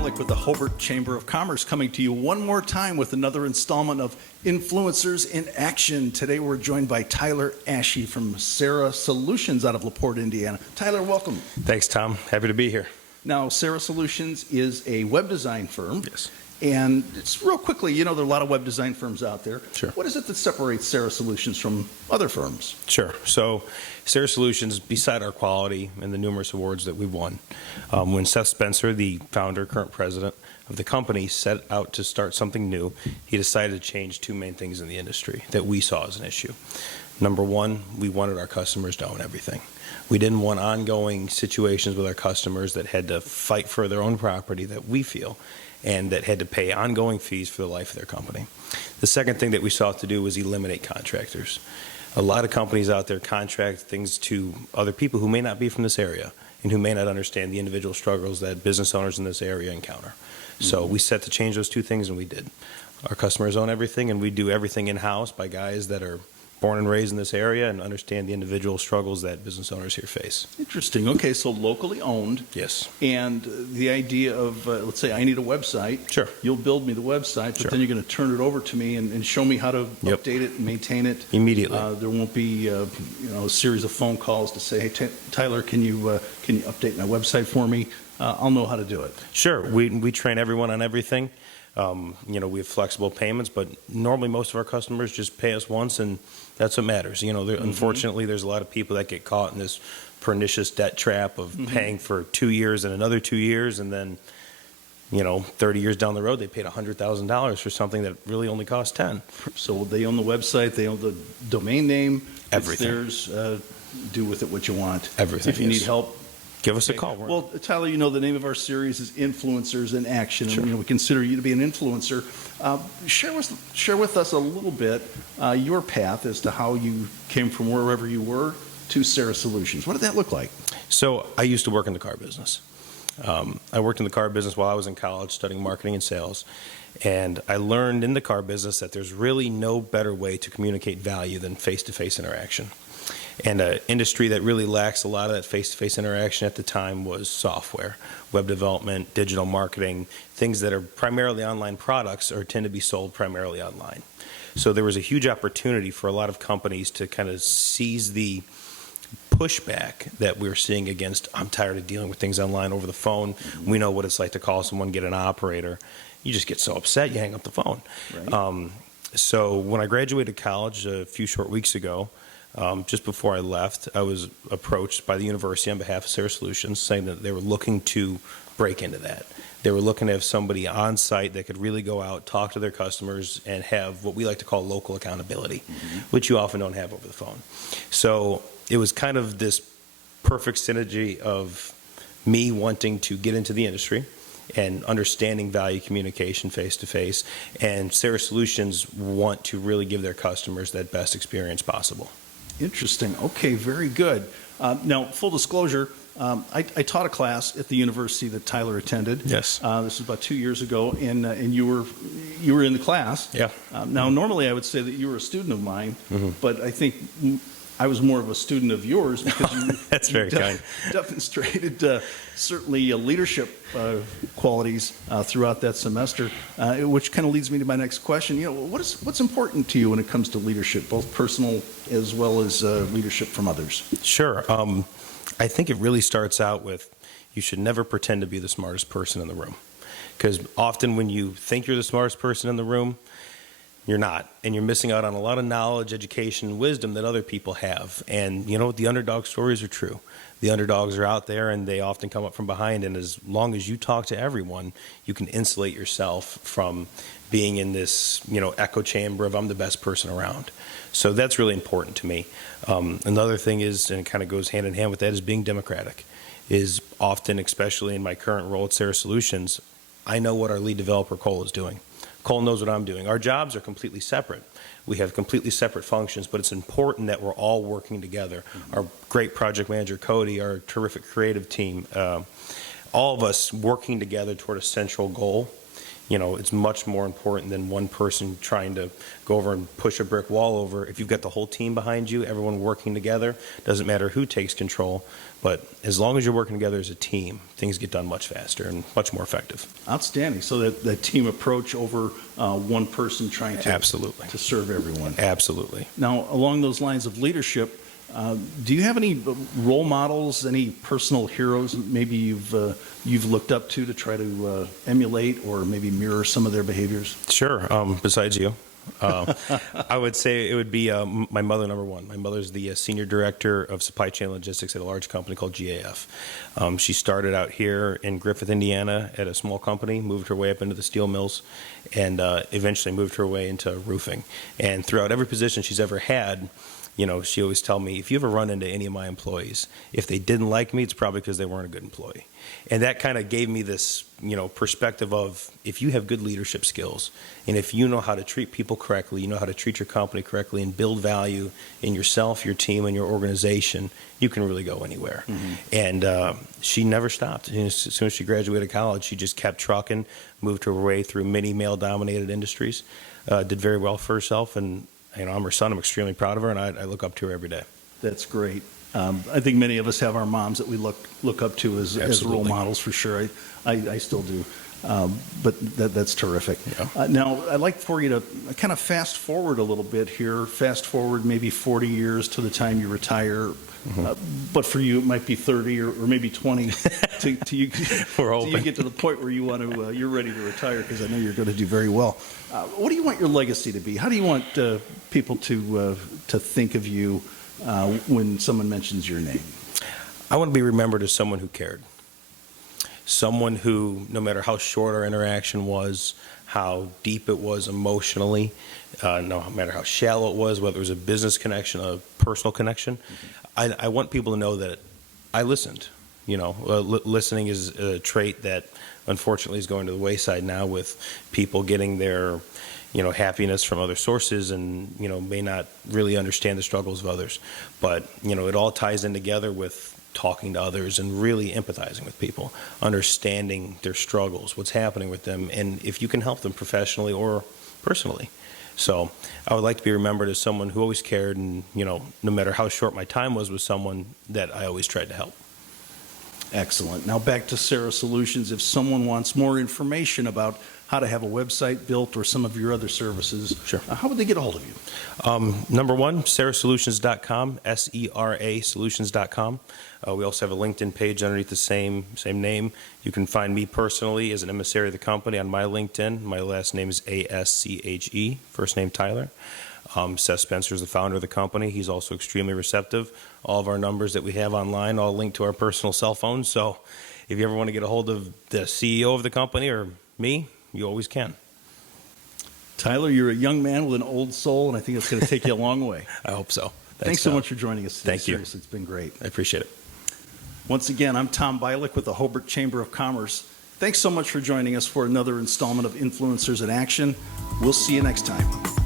Lilac with the Hobart Chamber of Commerce, coming to you one more time with another installment of Influencers in Action. Today we're joined by Tyler Asche from Sera Solutions out of LaPorte, Indiana. Tyler, welcome. Thanks, Tom. Happy to be here. Now, Sera Solutions is a web design firm. Yes. And it's real quickly, you know, there are a lot of web design firms out there. Sure. What is it that separates Sera Solutions from other firms? Sure. So, Sera Solutions, beside our quality and the numerous awards that we've won, when Seth Spencer, the founder, current president of the company, set out to start something new, he decided to change two main things in the industry that we saw as an issue. Number one, we wanted our customers to own everything. We didn't want ongoing situations with our customers that had to fight for their own property that we feel, and that had to pay ongoing fees for the life of their company. The second thing that we sought to do was eliminate contractors. A lot of companies out there contract things to other people who may not be from this area and who may not understand the individual struggles that business owners in this area encounter. So we set to change those two things, and we did. Our customers own everything, and we do everything in-house by guys that are born and raised in this area and understand the individual struggles that business owners here face. Interesting. Okay, so locally owned. Yes. And the idea of, let's say I need a website. Sure. You'll build me the website, but Sure. then you're going to turn it over to me and show me how to Yep. update it and maintain it. Immediately. There won't be, a series of phone calls to say, hey, Tyler, can you update my website for me? I'll know how to do it. Sure. We train everyone on everything. We have flexible payments, but normally most of our customers just pay us once, and that's what matters. Unfortunately, there's a lot of people that get caught in this pernicious debt trap of paying for 2 years and another 2 years, and then, 30 years down the road, they paid $100,000 for something that really only cost 10. So they own the website, they own the domain name. Everything. It's theirs. Do with it what you want. Everything. If you need help, Give us a call. Well, Tyler, the name of our series is Influencers in Action. Sure. And, we consider you to be an influencer. Share with us a little bit your path as to how you came from wherever you were to Sera Solutions. What did that look like? So I used to work in the car business. I worked in the car business while I was in college studying marketing and sales. And I learned in the car business that there's really no better way to communicate value than face-to-face interaction. And an industry that really lacks a lot of that face-to-face interaction at the time was software, web development, digital marketing, things that are primarily online products or tend to be sold primarily online. So there was a huge opportunity for a lot of companies to kind of seize the pushback that we're seeing against, I'm tired of dealing with things online over the phone. We know what it's like to call someone, get an operator. You just get so upset, you hang up the phone. Right. So when I graduated college a few short weeks ago, just before I left, I was approached by the university on behalf of Sera Solutions saying that they were looking to break into that. They were looking to have somebody on site that could really go out, talk to their customers, and have what we like to call local accountability, which you often don't have over the phone. So it was kind of this perfect synergy of me wanting to get into the industry and understanding value communication face-to-face, and Sera Solutions want to really give their customers that best experience possible. Interesting. Okay, very good. Now, full disclosure, I taught a class at the university that Tyler attended. Yes. This was about 2 years ago, and you were in the class. Yeah. Now, normally I would say that you were a student of mine, but I think I was more of a student of yours because you, That's very kind. Demonstrated certainly leadership qualities throughout that semester, which kind of leads me to my next question. What's important to you when it comes to leadership, both personal as well as leadership from others? Sure. I think it really starts out with you should never pretend to be the smartest person in the room, because often when you think you're the smartest person in the room, you're not, and you're missing out on a lot of knowledge, education, wisdom that other people have. And the underdog stories are true. The underdogs are out there, and they often come up from behind, and as long as you talk to everyone, you can insulate yourself from being in this, echo chamber of I'm the best person around. So that's really important to me. Another thing is, and it kind of goes hand in hand with that, is being democratic. Is often, especially in my current role at Sera Solutions, I know what our lead developer, Cole, is doing. Cole knows what I'm doing. Our jobs are completely separate. We have completely separate functions, but it's important that we're all working together. Our great project manager, Cody, our terrific creative team, all of us working together toward a central goal it's much more important than one person trying to go over and push a brick wall over. If you've got the whole team behind you, everyone working together, doesn't matter who takes control, but as long as you're working together as a team, things get done much faster and much more effective. Outstanding. So that team approach over one person trying to Absolutely. to serve everyone. Absolutely. Now, along those lines of leadership, do you have any role models, any personal heroes maybe you've looked up to try to emulate or maybe mirror some of their behaviors? Sure. Besides you, I would say it would be my mother, number one. My mother's the senior director of supply chain logistics at a large company called GAF. She started out here in Griffith, Indiana, at a small company, moved her way up into the steel mills, and eventually moved her way into roofing. And throughout every position she's ever had, she always tell me, if you ever run into any of my employees, if they didn't like me, it's probably because they weren't a good employee. And that kind of gave me this, perspective of, if you have good leadership skills, and if you know how to treat people correctly, you know how to treat your company correctly and build value in yourself, your team, and your organization, you can really go anywhere. Mm-hmm. And she never stopped. As soon as she graduated college, she just kept trucking, moved her way through many male-dominated industries, did very well for herself, and I'm her son. I'm extremely proud of her, and I look up to her every day. That's great. I think many of us have our moms that we look up to as role models for sure. I still do. But that's terrific. Yeah. Now, I'd like for you to kind of fast forward a little bit here. Fast forward maybe 40 years to the time you retire. Mm-hmm. But for you, it might be 30 or maybe 20 to you, till you get to the point where you're ready to retire, because I know you're going to do very well. What do you want your legacy to be? How do you want people to think of you when someone mentions your name? I want to be remembered as someone who cared. Someone who, no matter how short our interaction was, how deep it was emotionally, no matter how shallow it was, whether it was a business connection, a personal connection, mm-hmm. I want people to know that I listened. Listening is a trait that unfortunately is going to the wayside now, with people getting their happiness from other sources and, may not really understand the struggles of others. But, it all ties in together with talking to others and really empathizing with people, understanding their struggles, what's happening with them, and if you can help them professionally or personally. So I would like to be remembered as someone who always cared, and, no matter how short my time was with someone, that I always tried to help. Excellent. Now back to Sera Solutions. If someone wants more information about how to have a website built or some of your other services, sure. How would they get a hold of you? Number one, serasolutions.com, SERA Solutions.com. We also have a LinkedIn page underneath the same name. You can find me personally as an emissary of the company on my LinkedIn. My last name is ASCHE, first name Tyler. Seth Spencer is the founder of the company. He's also extremely receptive. All of our numbers that we have online all linked to our personal cell phones. So if you ever want to get a hold of the CEO of the company or me, you always can. Tyler, you're a young man with an old soul, and I think it's going to take you a long way. I hope so. Thanks so much for joining us today. Thank you. Seriously, it's been great. I appreciate it. Once again, I'm Tom Bialik with the Hobart Chamber of Commerce. Thanks so much for joining us for another installment of Influencers in Action. We'll see you next time.